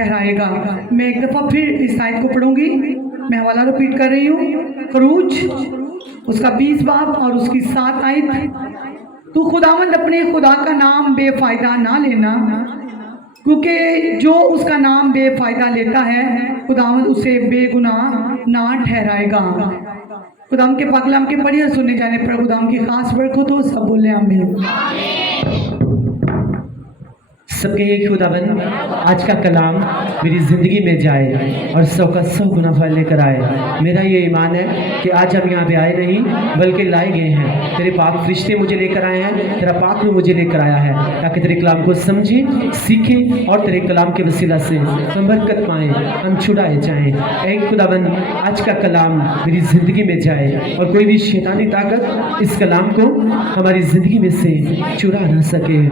ठहराएगा। मैं एक दफ़ा फिर इस आयत को पढ़ूंगी। मैं हवाला रिपीट कर रही हूँ। खरूज उसका 20 बाब और उसकी 7 आयत। तू खुदावंद अपने खुदा का नाम बेफायदा ना लेना, क्योंकि जो उसका नाम बेफायदा लेता है खुदावंद उसे बेगुनाह ना ठहराएगा। खुदाम के पाक कलाम के पढ़िए सुनने जाने पर खुदाम की खास बरकत हो। सब बोले आमीन। सबके एक खुदाबंद आज का कलाम मेरी ज़िंदगी में जाए और 100 का 100 गुना फल लेकर आए। मेरा ये ईमान है कि आज हम यहाँ पे आए नहीं बल्कि लाए गए हैं। तेरे पाक फरिश्ते मुझे लेकर आए हैं, तेरा पाक में मुझे लेकर आया है ताकि तेरे कलाम को समझें, सीखें और तेरे कलाम के वसीला से हम बरकत पाएँ, हम छुड़ाए जाएँ। एक खुदाबंद आज का कलाम मेरी ज़िंदगी में जाए और कोई भी शैतानी ताकत इस कलाम को हमारी ज़िंदगी में से चुरा ना सके।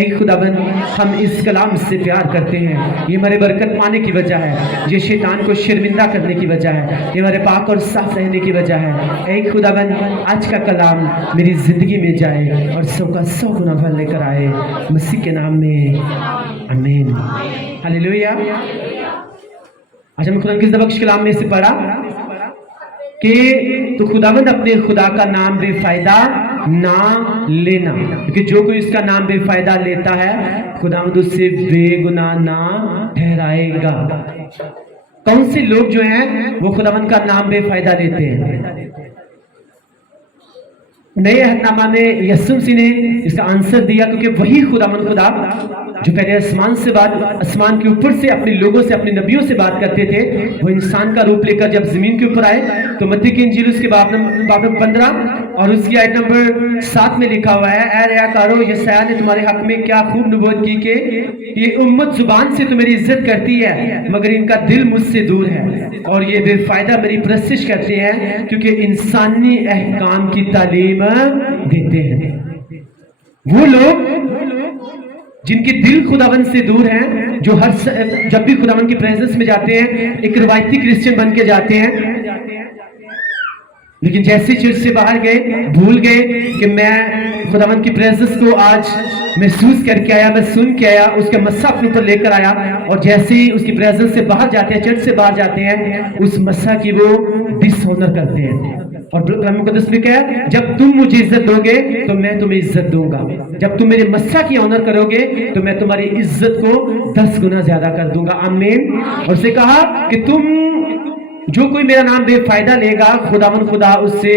एक खुदाबंद हम इस कलाम से प्यार करते हैं, ये हमारे बरकत पाने की वजह है, ये शैतान को शर्मिंदा करने की वजह है, ये हमारे पाक और साफ रहने की वजह है। एक खुदाबंद आज का कलाम मेरी ज़िंदगी में जाए और 100 का 100 गुना फल लेकर आए, मसीह के नाम में आमीन। हालेलुया। आज हम खुदा की बख्श कलाम में से पढ़ा कि तो खुदावंद अपने खुदा का नाम बेफायदा ना लेना, क्योंकि जो कोई इसका नाम बेफायदा लेता है खुदावंद उससे बेगुनाह ना ठहराएगा। कौन से लोग जो हैं वो खुदावंद का नाम बेफायदा लेते हैं? नए अहदनामा में यीशु मसीह ने इसका आंसर दिया, क्योंकि वही खुदावंद खुदा जो पहले आसमान के ऊपर से अपने लोगों से, अपने नबियों से बात करते थे, वो इंसान का रूप लेकर जब जमीन के ऊपर आए तो मत्ती की इंजील उसके बाब नंबर 15 और उसकी आयत नंबर 7 में लिखा हुआ है, ऐ रियाकारो यशायाह ने तुम्हारे हक में क्या खूब नबूवत की कि ये उम्मत जुबान से तो मेरी इज्जत करती है मगर इनका दिल मुझसे दूर है और ये बेफायदा मेरी परस्तिश करते हैं क्योंकि इंसानी अहकाम की तालीम देते हैं। वो लोग जिनके दिल खुदावंद से दूर हैं, जो जब भी खुदावंद की प्रेजेंस में जाते हैं एक रिवायती क्रिश्चियन बन के जाते हैं, लेकिन जैसे चर्च से बाहर गए भूल गए कि मैं खुदावंद की प्रेजेंस को आज महसूस करके आया, मैं सुन के आया, उसका मस्सा अपने ऊपर लेकर आया, और जैसे ही उसकी प्रेजेंस से बाहर जाते हैं, चर्च से बाहर जाते हैं, उस मस्सा की वो डिसऑनर करते हैं। और कलाम मुकद्दस में क्या है, जब तुम मुझे इज्जत दोगे तो मैं तुम्हें इज्जत दूंगा, जब तुम मेरे मस्सा की ऑनर करोगे तो मैं तुम्हारी इज्जत को 10 गुना ज्यादा कर दूंगा। आमीन। और उससे कहा कि तुम जो कोई मेरा नाम बेफायदा लेगा खुदावंद खुदा उससे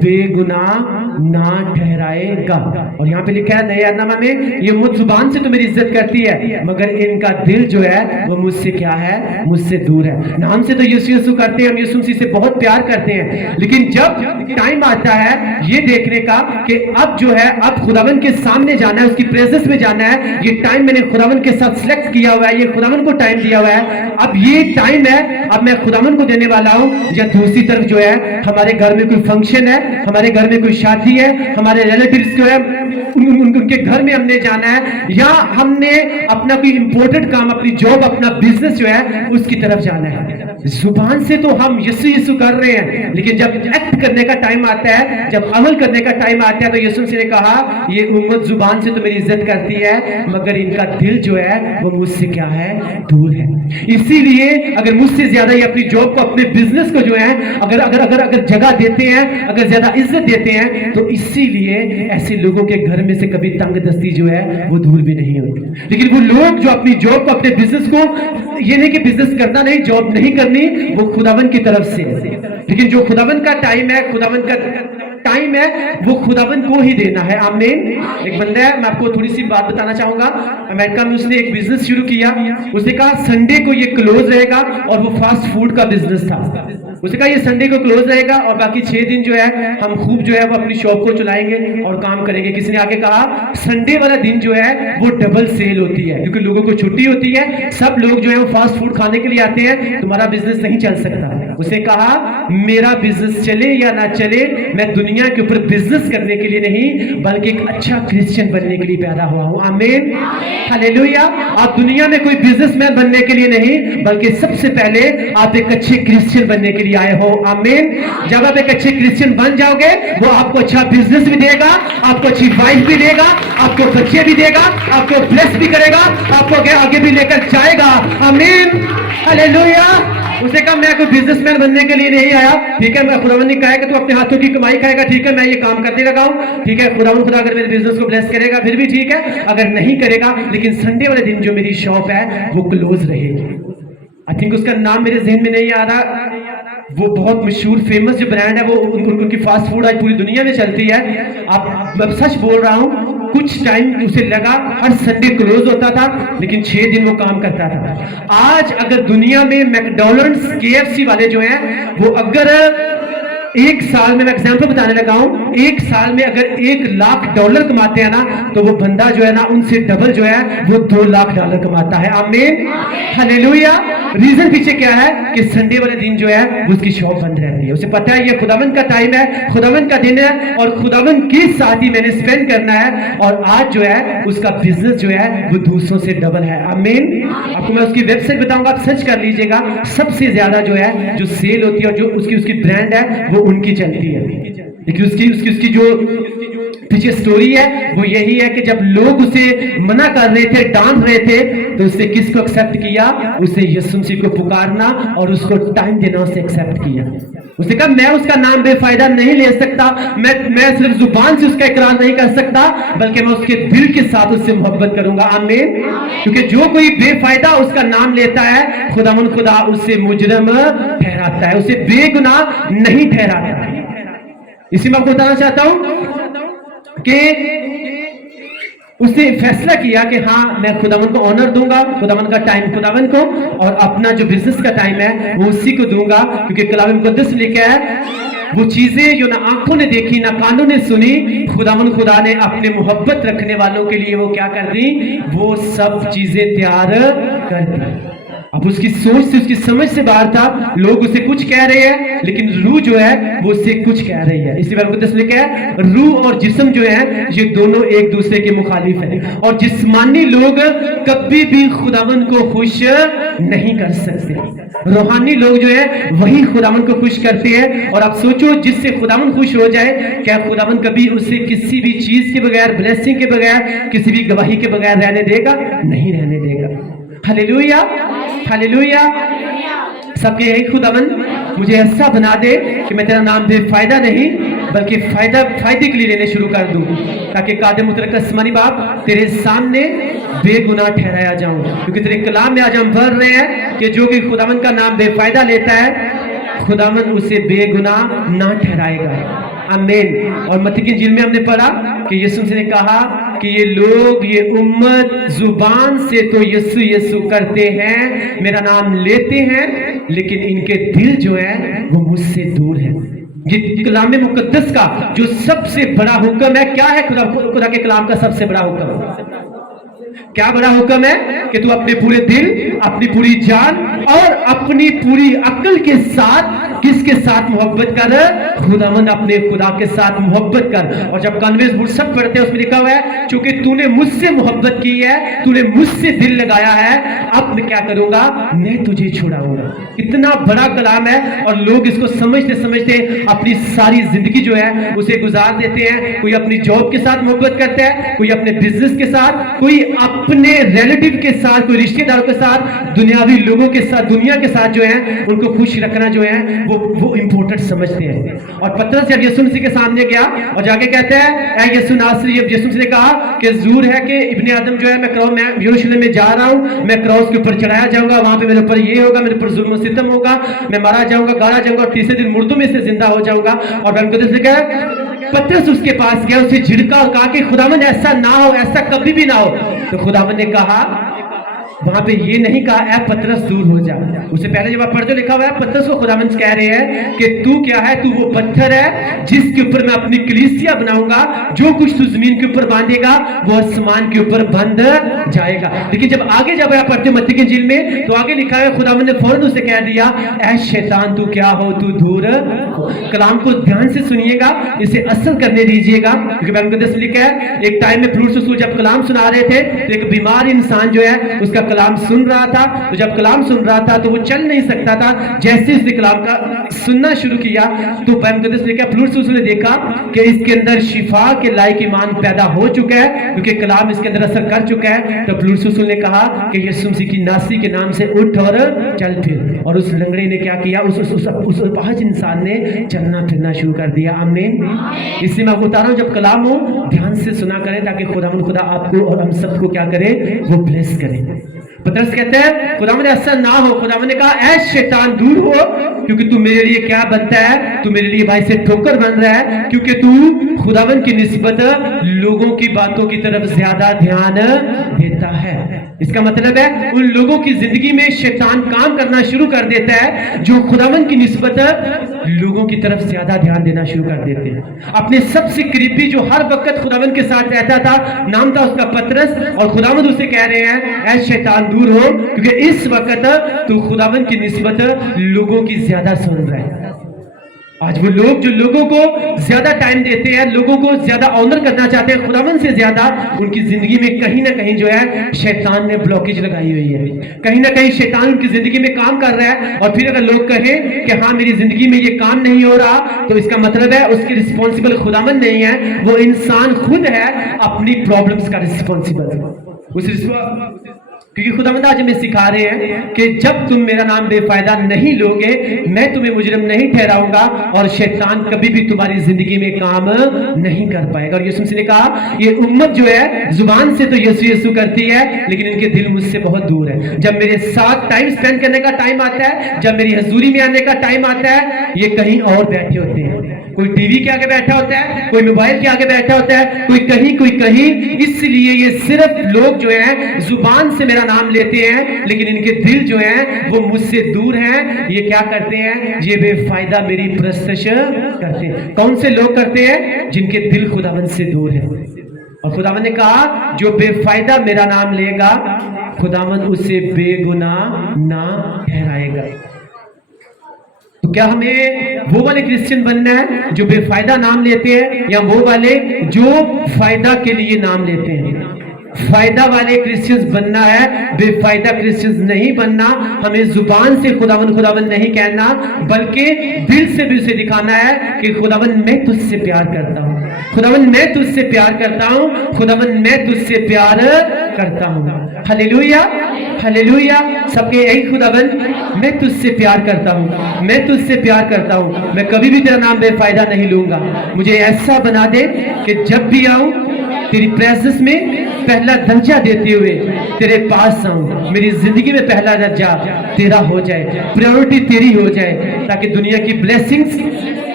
बेगुनाह ना ठहराएगा। और यहाँ पे लिखा है नए अहदनामा में, ये मुझ जुबान से तो मेरी इज्जत करती है मगर इनका दिल जो है वो मुझसे क्या है, मुझसे दूर है। नाम से तो यीशु यीशु करते हैं, हम यीशु मसीह से बहुत प्यार करते हैं, लेकिन जब टाइम आता है ये देखने का कि अब जो है अब खुदावंद के सामने जाना है, उसकी प्रेजेंस में जाना है, ये टाइम मैंने खुदावंद के साथ सिलेक्ट किया हुआ है, ये खुदावंद को टाइम दिया हुआ है, अब ये टाइम है, अब मैं खुदावंद को देने वाला हूं। या दूसरी तरफ जो है हमारे घर में कोई फंक्शन है, हमारे घर में कोई शादी है, हमारे रिलेटिव्स जो है उनके घर में हमने जाना है, या हमने अपना कोई इंपॉर्टेंट काम, अपनी जॉब, अपना बिजनेस जो है उसकी तरफ जाना है। जुबान से तो हम यीशु यीशु कर रहे हैं, लेकिन जब एक्ट करने का टाइम आता है, जब अमल करने का टाइम आता है, तो यीशु ने कहा ये उम्मत जुबान से तो मेरी इज्जत करती है मगर इनका दिल जो है वो मुझसे क्या है, दूर है। इसीलिए अगर मुझसे ज्यादा ये अपनी जॉब को, अपने बिजनेस को जो है अगर अगर अगर अगर जगह देते हैं, अगर ज्यादा इज्जत देते हैं, तो इसीलिए ऐसे लोगों के घर में से कभी तंगदस्ती जो है वो दूर भी नहीं होती। लेकिन वो लोग जो अपनी जॉब को, अपने बिजनेस को, ये नहीं कि बिजनेस करना नहीं, जॉब नहीं करनी, वो खुदावंद की तरफ से, लेकिन जो खुदावंद का टाइम है, खुदावंद का टाइम है वो खुदावंद को ही देना है। आमीन। एक बंदा है, मैं आपको थोड़ी सी बात बताना चाहूंगा, अमेरिका में उसने एक बिजनेस शुरू किया, उसने कहा संडे को ये क्लोज रहेगा, और वो फास्ट फूड का बिजनेस था। उसने कहा ये संडे को क्लोज रहेगा और बाकी 6 दिन जो है हम खूब जो है वो अपनी शॉप को चलाएंगे और काम करेंगे। किसी ने आके कहा संडे वाला दिन जो है वो डबल सेल होती है, क्योंकि लोगों को छुट्टी होती है, सब लोग जो है वो फास्ट फूड खाने के लिए आते हैं, तुम्हारा बिजनेस नहीं चल सकता। उसने कहा मेरा बिजनेस चले या ना चले, मैं दुनिया के ऊपर बिजनेस करने के लिए नहीं बल्कि एक अच्छा क्रिश्चियन बनने के लिए पैदा हुआ हूं। आमीन, हालेलुया। आप दुनिया में कोई बिजनेसमैन बनने के लिए नहीं बल्कि सबसे पहले आप एक अच्छे क्रिश्चियन बनने के लिए आए हो। आमीन। जब आप एक अच्छे क्रिश्चियन बन जाओगे वो आपको अच्छा बिजनेस भी देगा, आपको अच्छी वाइफ भी देगा, आपको बच्चे भी देगा, आपको ब्लेस भी करेगा, आपको आगे भी लेकर जाएगा। आमीन, हालेलुया। उसने कहा मैं कोई बिजनेसमैन बनने के लिए नहीं आया। ठीक है, मैं खुदावन ने कहा कि तू अपने हाथों की कमाई खाएगा, ठीक है, मैं ये काम करने लगा हूं। ठीक है, खुदा अगर मेरे बिजनेस को ब्लेस करेगा फिर भी ठीक है, अगर नहीं करेगा लेकिन संडे वाले दिन जो मेरी शॉप है वो क्लोज रहेगी। आई थिंक उसका नाम मेरे जहन में नहीं आ रहा, वो बहुत मशहूर फेमस जो ब्रांड है वो उनकी फास्ट फूड आज पूरी दुनिया में चलती है। आप मैं सच बोल रहा हूं, कुछ टाइम उसे लगा हर संडे क्लोज होता था लेकिन 6 दिन वो काम करता था। आज अगर दुनिया में मैकडॉनल्ड्स, KFC वाले जो हैं वो अगर एक साल में, मैं एग्जांपल बताने लगा हूं, एक साल में अगर $1,00,000 कमाते हैं ना तो वो बंदा जो है ना उनसे डबल जो है वो $2,00,000 कमाता है। आमीन, हालेलुया। रीजन पीछे क्या है कि संडे वाले दिन जो है वो उसकी शॉप बंद रहती है। उसे पता है ये खुदावन का टाइम है, खुदावन का दिन है और खुदावन के साथ ही मैंने स्पेंड करना है। और आज जो है उसका बिजनेस जो है वो दूसरों से डबल है। आमीन। आपको मैं उसकी वेबसाइट बताऊंगा, आप सर्च कर लीजिएगा। सबसे ज्यादा जो है जो सेल होती है और जो उसकी ब्रांड है वो उनकी चलती है। लेकिन उसकी जो पीछे स्टोरी है वो यही है कि जब लोग उसे मना कर रहे थे, डांट रहे थे, तो उसने किसको एक्सेप्ट किया? उसे यीशु मसीह को पुकारना और उसको टाइम देना, उसे एक्सेप्ट किया। उसने कहा मैं उसका नाम बेफायदा नहीं ले सकता, मैं सिर्फ जुबान से उसका इकरार नहीं कर सकता बल्कि मैं उसके दिल के साथ उससे मोहब्बत करूंगा। आमीन। क्योंकि जो कोई बेफायदा उसका नाम लेता है खुदा उसे मुजरिम ठहराता है, उसे बेगुनाह नहीं ठहराता। इसी में आपको बताना चाहता हूं कि उसने फैसला किया कि हाँ मैं खुदावन को ऑनर दूंगा, खुदावन का टाइम खुदावन को, और अपना जो बिजनेस का टाइम है वो उसी को दूंगा। क्योंकि कलाम मुकद्दस लिखा है वो चीजें जो ना आंखों ने देखी ना कानों ने सुनी, खुदा ने अपने मोहब्बत रखने वालों के लिए वो क्या कर दी? वो सब चीजें तैयार कर दी। अब उसकी सोच से, उसकी समझ से बाहर था। लोग उसे कुछ कह रहे हैं लेकिन रूह जो है वो उससे कुछ कह रही है। इसलिए मुकद्दस लिखा है रूह और जिस्म जो है ये दोनों एक दूसरे के मुखालिफ हैं और जिस्मानी लोग कभी भी खुदावन को खुश नहीं कर सकते। रूहानी लोग जो है वही खुदावन को खुश करते हैं। और आप सोचो जिससे खुदावन खुश हो जाए, क्या खुदावन कभी उसे किसी भी चीज के बगैर, ब्लेसिंग के बगैर, किसी भी गवाही के बगैर रहने देगा? नहीं रहने देगा। Hallelujah, hallelujah. सबके यही खुदावन मुझे ऐसा बना दे कि मैं तेरा नाम बेफायदा नहीं बल्कि फायदे के लिए लेने शुरू कर दूं, ताकि कादे मुतलक आसमानी बाप तेरे सामने बेगुनाह ठहराया जाऊं। क्योंकि तेरे कलाम में आज हम पढ़ रहे हैं कि जो कि खुदावन का नाम बेफायदा लेता है खुदावन उसे बेगुनाह ना ठहराएगा। आमीन। और मत्ती की इंजील में हमने पढ़ा कि यीशु ने कहा कि ये लोग, ये उम्मत जुबान से तो यीशु यीशु करते हैं, मेरा नाम लेते हैं, लेकिन इनके दिल जो है वो मुझसे दूर है। ये कलाम मुकद्दस का जो सबसे बड़ा हुक्म है, क्या है? खुदा के कलाम का सबसे बड़ा हुक्म क्या बड़ा हुक्म है? कि तू अपने पूरे दिल, अपनी पूरी जान और अपनी पूरी अक्ल के साथ किसके साथ मोहब्बत कर? खुदावन अपने खुदा के साथ मोहब्बत कर। और जब कन्वेंस मुर्शद पढ़ते हैं उसमें लिखा हुआ है क्योंकि तूने मुझसे मोहब्बत की है, तूने मुझसे दिल लगाया है, अब मैं क्या करूंगा? मैं तुझे छुड़ाऊंगा। इतना बड़ा कलाम है और लोग इसको समझते समझते अपनी सारी जिंदगी जो है उसे गुजार देते हैं। कोई अपनी जॉब के साथ मोहब्बत करता है, कोई अपने बिजनेस के साथ, कोई अपने रिलेटिव के साथ, कोई रिश्तेदारों के साथ, दुनियावी लोगों के साथ, दुनिया के साथ जो है उनको खुश रखना जो है वो इंपॉर्टेंट समझते हैं। और पतरस जब यीशु मसीह के सामने गया और जाके कहते हैं ऐ यीशु नासरी, यीशु मसीह ने कहा कि जरूर है कि इब्ने आदम जो है मैं यरूशलेम में जा रहा हूं, मैं क्रॉस के ऊपर चढ़ाया जाऊंगा, वहां पे मेरे ऊपर ये होगा, मेरे ऊपर जुल्म सितम होगा, मैं मारा जाऊंगा, गाड़ा जाऊंगा और तीसरे दिन मुर्दों में से जिंदा हो जाऊंगा। और पतरस उसके पास गया, उसे झिड़का और कहा कि खुदावन ऐसा ना हो, ऐसा कभी भी ना हो। तो खुदावन ने कहा वहां पे ये नहीं कहा ऐ पतरस दूर हो जा। उससे पहले जब आप पढ़ते लिखा हुआ है पतरस को खुदावंद कह रहे हैं कि तू क्या है, तू वो पत्थर है जिसके ऊपर मैं अपनी कलीसिया बनाऊंगा, जो कुछ तू जमीन के ऊपर बांधेगा वो आसमान के ऊपर बंध जाएगा। लेकिन जब आगे जब आप पढ़ते मत्ती की इंजील में तो आगे लिखा है खुदावंद ने फौरन उसे कह दिया ऐ शैतान तू क्या हो, तू दूर। कलाम को ध्यान से सुनिएगा, इसे असर करने दीजिएगा, क्योंकि मैंने मुकद्दस में लिखा है एक टाइम में फ्लूट रसूल जब कलाम सुना रहे थे तो एक बीमार इंसान जो है उसका कलाम सुन रहा था। तो जब कलाम सुन रहा था तो वो चल नहीं सकता था। जैसे इसने कलाम का सुनना शुरू किया तो मुकद्दस में लिखा फ्लूट रसूल ने देखा कि इसके अंदर शिफा के लायक ईमान पैदा हो चुका है, क्योंकि कलाम इसके अंदर असर कर चुका है। तो फ्लूट रसूल ने कहा कि यीशु मसीह की नासी के नाम से उठ और चल फिर। और उस लंगड़े ने क्या किया, उस अपाहज इंसान ने चलना फिरना शुरू कर दिया। आमीन। इसलिए मैं आपको बता रहा हूं जब कलाम हो ध्यान से सुना करें ताकि खुदा आपको और हम सबको क्या करे, वो ब्लेस करे। पतरस कहते हैं खुदावन ने असर ना हो। खुदावन ने कहा ऐ शैतान दूर हो, क्योंकि तू मेरे लिए क्या बनता है, तू मेरे लिए भाई से ठोकर बन रहा है, क्योंकि तू खुदावन की निस्बत लोगों की बातों की तरफ ज्यादा ध्यान देता है। इसका मतलब है उन लोगों की जिंदगी में शैतान काम करना शुरू कर देता है जो खुदावन की निस्बत लोगों की तरफ ज्यादा ध्यान देना शुरू कर देते हैं। अपने सबसे करीबी जो हर वक्त खुदावन के साथ रहता था, नाम था उसका पतरस, और खुदावन उसे कह रहे हैं ऐ शैतान दूर हो, क्योंकि इस वक्त तू खुदावन की निस्बत लोगों की ज्यादा सुन रहा है। आज वो लोग जो लोगों को ज्यादा टाइम देते हैं, लोगों को ज्यादा ऑनर करना चाहते हैं खुदावन से ज्यादा, उनकी जिंदगी में कहीं ना कहीं जो है शैतान ने ब्लॉकेज लगाई हुई है। कहीं ना कहीं शैतान उनकी जिंदगी में काम कर रहा है। और फिर अगर लोग कहें कि हाँ मेरी जिंदगी में ये काम नहीं हो रहा, तो इसका मतलब है उसकी रिस्पॉन्सिबल खुदावन नहीं है, वो इंसान खुद है अपनी प्रॉब्लम्स का रिस्पॉन्सिबल। क्योंकि खुदावंद आज हमें सिखा रहे हैं कि जब तुम मेरा नाम बेफायदा नहीं लोगे, मैं तुम्हें मुजरिम नहीं ठहराऊंगा और शैतान कभी भी तुम्हारी जिंदगी में काम नहीं कर पाएगा। और यीशु मसीह ने कहा ये उम्मत जो है जुबान से तो यीशु यीशु करती है, लेकिन इनके दिल मुझसे बहुत दूर है। जब मेरे साथ टाइम स्पेंड करने का टाइम आता है, जब मेरी हजूरी में आने का टाइम आता है, ये कहीं और बैठे होते हैं। कोई टीवी के आगे बैठा होता है, कोई मोबाइल के आगे बैठा होता है, कोई कहीं। इसलिए ये सिर्फ लोग जो है जुबान से मेरा नाम लेते हैं, लेकिन इनके दिल जो है वो मुझसे दूर हैं। ये क्या करते हैं, ये बेफायदा मेरी प्रस्तश करते हैं। कौन से लोग करते हैं, जिनके दिल खुदावन से दूर है। और खुदावन ने कहा जो बेफायदा मेरा नाम लेगा खुदावन उसे बेगुनाह ना ठहराएगा। तो क्या हमें वो वाले क्रिश्चियन बनना है जो बेफायदा नाम लेते हैं, या वो वाले जो फायदा के लिए नाम लेते हैं? फायदा वाले क्रिश्चियंस बनना है, बेफायदा क्रिश्चियंस नहीं बनना। हमें जुबान से खुदावन नहीं कहना, बल्कि दिल से भी उसे दिखाना है कि खुदावन मैं तुझसे प्यार करता हूँ, खुदावन मैं तुझसे प्यार करता हूँ, खुदावन मैं तुझसे प्यार करता हूँ। Hallelujah hallelujah. सबके यही खुदावन मैं तुझसे प्यार करता हूँ, मैं तुझसे प्यार करता हूँ, मैं कभी भी तेरा नाम बेफायदा नहीं लूंगा। मुझे ऐसा बना दे कि जब भी आऊं तेरी प्रेजेंस में पहला दर्जा देते हुए तेरे पास आऊं। मेरी जिंदगी में पहला दर्जा तेरा हो जाए, प्रायोरिटी तेरी हो जाए, ताकि दुनिया की ब्लेसिंग्स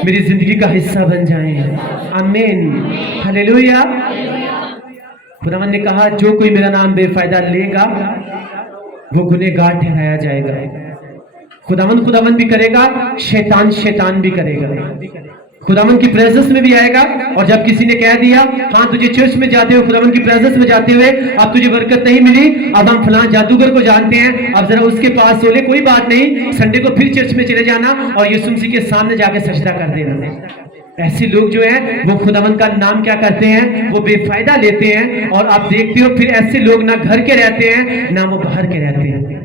मेरी जिंदगी का हिस्सा बन जाएं। आमीन हालेलुया। खुदावन ने कहा जो कोई मेरा नाम बेफायदा लेगा वो गुनहगार ठहराया जाएगा। खुदावन भी करेगा, शैतान भी करेगा। खुदावन की प्रेजेंस में भी आएगा। और जब किसी ने कह दिया हाँ तुझे चर्च में जाते हुए, खुदावन की प्रेजेंस में जाते हुए अब तुझे बरकत नहीं मिली, अब हम फलां जादूगर को जानते हैं, अब जरा उसके पास चले, कोई बात नहीं, संडे को फिर चर्च में चले जाना और यीशु मसीह के सामने जाके सजदा कर देना। ऐसे लोग जो है वो खुदावन का नाम क्या करते हैं, वो बेफायदा लेते हैं। और आप देखते हो फिर ऐसे लोग ना घर के रहते हैं ना वो बाहर के रहते हैं।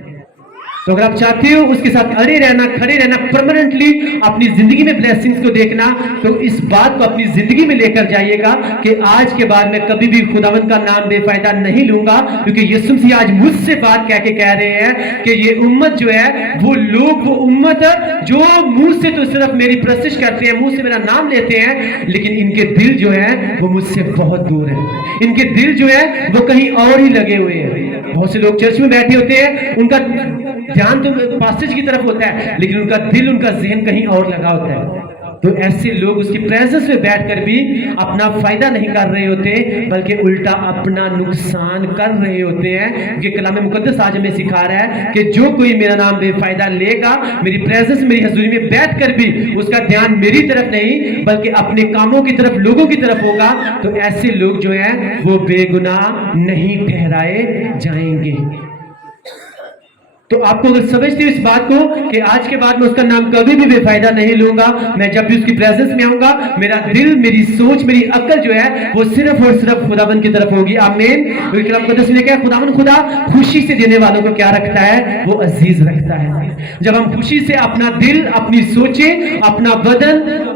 तो अगर आप चाहते हो उसके साथ अड़े रहना, खड़े रहना, परमानेंटली अपनी जिंदगी में ब्लेसिंग्स को देखना, तो इस बात को अपनी जिंदगी में लेकर जाइएगा कि आज के बाद मैं कभी भी खुदावन का नाम बेफायदा नहीं लूंगा। क्योंकि यीशु मसीह आज मुझसे बात कह के कह रहे हैं कि ये उम्मत जो है वो लोग, वो उम्मत जो मुंह से तो सिर्फ मेरी प्रशिश करते हैं, मुंह से मेरा नाम लेते हैं, लेकिन इनके दिल जो है वो मुझसे बहुत दूर है। इनके दिल जो है वो कहीं और ही लगे हुए हैं। बहुत से लोग चर्च में बैठे होते हैं, उनका ध्यान तो पास्टर की तरफ होता है, लेकिन उनका दिल, उनका ज़हन कहीं और लगा होता है। तो ऐसे लोग उसकी प्रेजेंस में बैठकर भी अपना फायदा नहीं कर रहे होते, बल्कि उल्टा अपना नुकसान कर रहे होते हैं। क्योंकि कलाम मुकद्दस आज हमें सिखा रहा है कि जो कोई मेरा नाम बेफायदा लेगा, मेरी प्रेजेंस मेरी हजूरी में बैठकर भी उसका ध्यान मेरी तरफ नहीं बल्कि अपने कामों की तरफ, लोगों की तरफ होगा, तो ऐसे लोग जो हैं वो बेगुनाह नहीं ठहराए जाएंगे। तो आपको अगर समझते हो इस बात को कि आज के बाद मैं उसका नाम कभी भी बेफायदा नहीं लूंगा, मैं जब भी उसकी प्रेजेंस में आऊंगा मेरा दिल, मेरी सोच, मेरी अक्ल जो है वो सिर्फ और सिर्फ खुदावन की तरफ होगी। आमीन। क्योंकि कलाम मुकद्दस ने कहा खुदावन खुदा खुशी से देने वालों को क्या रखता है, वो अजीज रखता है। जब हम खुशी से अपना दिल, अपनी सोचें, अपना बदन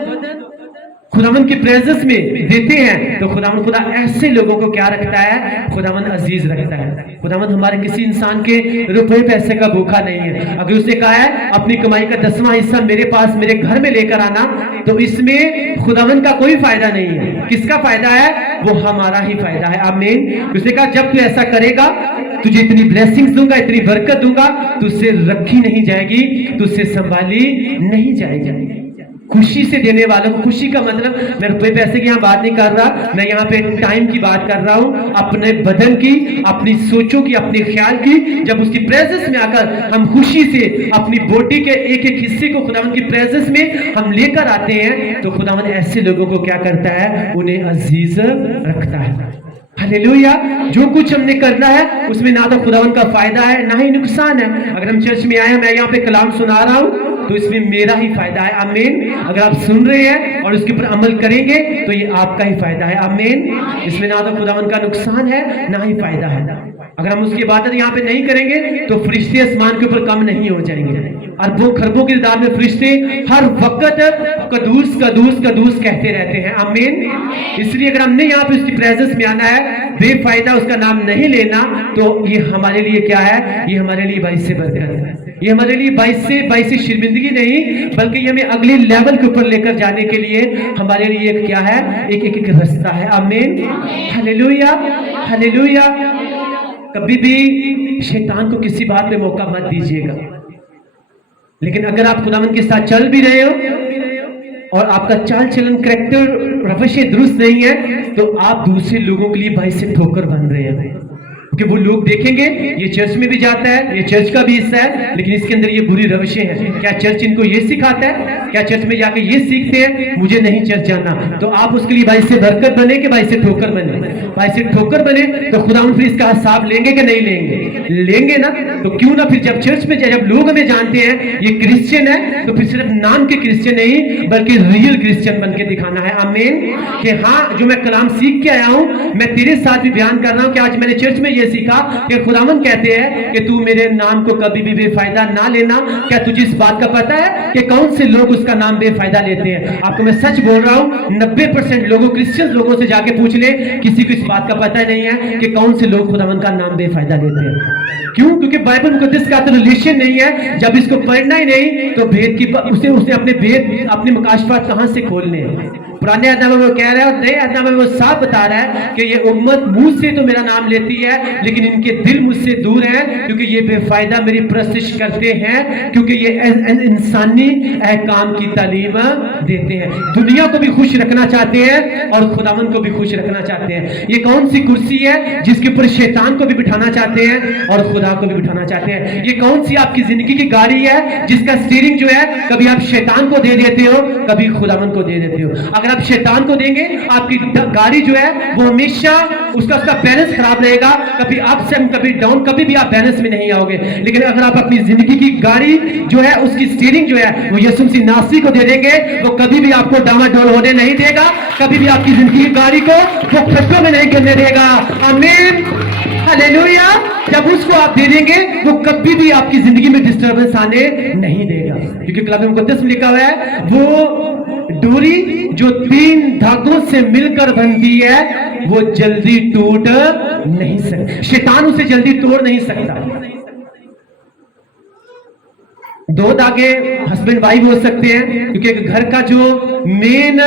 खुदावन की प्रेजेंस में देते हैं तो खुदावन खुदा ऐसे लोगों को क्या रखता है, खुदावन अजीज रखता है। खुदावन हमारे किसी इंसान के रुपए पैसे का भूखा नहीं है। अगर उसने कहा है अपनी कमाई का 10वां हिस्सा मेरे पास, मेरे घर में लेकर आना, तो इसमें खुदावन का कोई फायदा नहीं है। किसका फायदा है, वो हमारा ही फायदा है। आमीन। उसने कहा जब तू ऐसा करेगा तुझे इतनी ब्लेसिंग्स दूंगा, इतनी बरकत दूंगा, तुझसे रखी नहीं जाएगी, तुझसे संभाली नहीं जाएगी। खुशी से देने वालों को, खुशी का मतलब मैं रुपए पैसे की यहाँ बात नहीं कर रहा, मैं यहाँ पे टाइम की बात कर रहा हूँ, अपने बदन की, अपनी सोचों की, अपने ख्याल की। जब उसकी प्रेजेंस में आकर हम खुशी से अपनी बॉडी के एक एक हिस्से को खुदावन की प्रेजेंस में हम लेकर आते हैं तो खुदावन ऐसे लोगों को क्या करता है, उन्हें अजीज रखता है। हालेलुया। जो कुछ हमने करना है उसमें ना तो खुदावन का फायदा है ना ही नुकसान है। अगर हम चर्च में आए, मैं यहाँ पे कलाम सुना रहा हूँ तो इसमें मेरा ही फायदा है। आमीन। अगर आप सुन रहे हैं और उसके ऊपर अमल करेंगे तो ये आपका ही फायदा है। आमीन। इसमें ना तो खुदावन का नुकसान है ना ही फायदा है। अगर हम उसकी इबादत यहाँ पे नहीं करेंगे तो फरिश्ते आसमान के ऊपर कम नहीं हो जाएंगे। अरबों खरबों की तादाद में फरिश्ते हर वक्त कदूस कदूस कदूस कहते रहते हैं। आमीन। इसलिए अगर हमने यहाँ पे उसकी प्रेजेंस में आना है, बेफायदा उसका नाम नहीं लेना, तो ये हमारे लिए क्या है, ये हमारे लिए बाइस से बरकत है। ये हमारे लिए बाइस से शर्मिंदगी नहीं, बल्कि ये हमें अगले लेवल के ऊपर लेकर जाने के लिए हमारे लिए एक क्या है, एक रास्ता है। आमीन। हालेलुया। हालेलुया। कभी भी शैतान को किसी बात में मौका मत दीजिएगा। लेकिन अगर आप खुदावन के साथ चल भी रहे हो और आपका चाल चलन, कैरेक्टर, रवैये दुरुस्त नहीं है, तो आप दूसरे लोगों के लिए बाइस से ठोकर बन रहे हैं। क्योंकि वो लोग देखेंगे ये चर्च में भी जाता है, ये चर्च का भी हिस्सा है, लेकिन इसके अंदर ये बुरी रवैये हैं। क्या चर्च इनको ये सिखाता है? क्या चर्च में जाके ये सीखते हैं मुझे नहीं चर्च जाना? तो आप उसके लिए बाइस से बरकत बने कि बाइस से ठोकर बने? बाइस से ठोकर बने तो खुदावन फिर इसका हिसाब लेंगे कि नहीं लेंगे? लेंगे ना। तो क्यों ना फिर जब चर्च में, जब लोग हमें जानते हैं ये क्रिश्चियन है, तो फिर सिर्फ नाम के क्रिश्चियन नहीं बल्कि रियल क्रिश्चियन बन के दिखाना है। आमीन। कि हाँ, जो मैं कलाम सीख के आया हूं, मैं तेरे साथ भी बयान कर रहा हूं कि आज मैंने चर्च में सीखा कि खुदावन कहते हैं कि तू मेरे नाम को कभी भी बेफायदा ना लेना। क्या तुझे इस बात का पता है कि कौन से लोग उसका नाम बेफायदा लेते हैं? आपको मैं सच बोल रहा हूं, 90% लोगों, क्रिश्चियन लोगों से जाके पूछ ले, किसी को इस बात का पता नहीं है कि कौन से लोग खुदावन का नाम बेफायदा लेते हैं। क्यों? क्योंकि बाइबल मुकद्दस का तो रिलेशन नहीं है। जब इसको पढ़ना ही नहीं तो भेद की उसे अपने भेद, अपने मुकाशफात कहां से खोलने हैं? पुराने अध्याय में वो कह रहा है और नए अध्याय में वो साफ बता रहा है कि ये उम्मत मुंह से तो मेरा नाम लेती है लेकिन इनके दिल मुझसे दूर है, क्योंकि ये बेफायदा मेरी परस्तिश करते हैं, क्योंकि ये इंसानी अहकाम की तालीम देते हैं। दुनिया को भी खुश रखना चाहते हैं और खुदावन को भी खुश रखना चाहते हैं। ये कौन सी कुर्सी है जिसके ऊपर शैतान को भी बिठाना चाहते हैं और खुदा को भी बिठाना चाहते हैं? ये कौन सी आपकी जिंदगी की गाड़ी है जिसका स्टीयरिंग जो है कभी आप शैतान को दे देते हो, कभी खुदावन को दे देते हो? अगर आप शैतान को देंगे, आपकी गाड़ी जो है वो हमेशा उसका बैलेंस खराब रहेगा, कभी अप से कभी डाउन, कभी भी आप बैलेंस में नहीं आओगे। लेकिन अगर आप अपनी जिंदगी की गाड़ी जो है उसकी स्टीयरिंग जो है वो यीशु मसीह नासी को दे देंगे, वो कभी भी आपको डामाडोल होने नहीं देगा, कभी भी आपकी जिंदगी की गाड़ी को वो खड्डों में नहीं गिरने देगा। आमीन। हालेलुया। जब उसको आप दे देंगे वो कभी भी आपकी जिंदगी में डिस्टर्बेंस आने नहीं देगा, क्योंकि कलाम मुकद्दस में लिखा हुआ है वो डोरी जो 3 धागों से मिलकर बनती है वो जल्दी टूट नहीं सकती। शैतान उसे जल्दी तोड़ नहीं सकता। 2 धागे हस्बैंड वाइफ हो सकते हैं, क्योंकि घर का जो मेन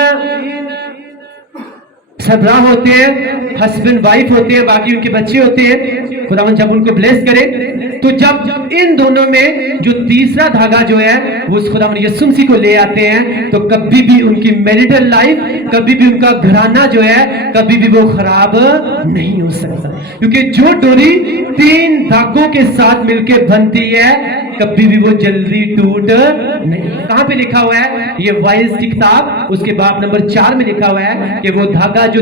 सरबराह होते हैं हस्बैंड वाइफ होते हैं, बाकी उनके बच्चे होते हैं। खुदावन जब उनको ब्लेस करे तो जब इन दोनों में जो तीसरा धागा जो है वो उस खुदावन यीशु मसीह को ले आते हैं, तो कभी भी उनकी मैरिटल लाइफ, कभी भी उनका घराना जो है, कभी भी वो खराब नहीं हो सकता। क्योंकि जो डोरी 3 धागों के साथ मिलकर बनती है, कभी भी वो जल्दी टूट नहीं। कहां पे लिखा हुआ है? ये वाइज की किताब उसके बाब नंबर 4 में लिखा हुआ है कि वो धागा जो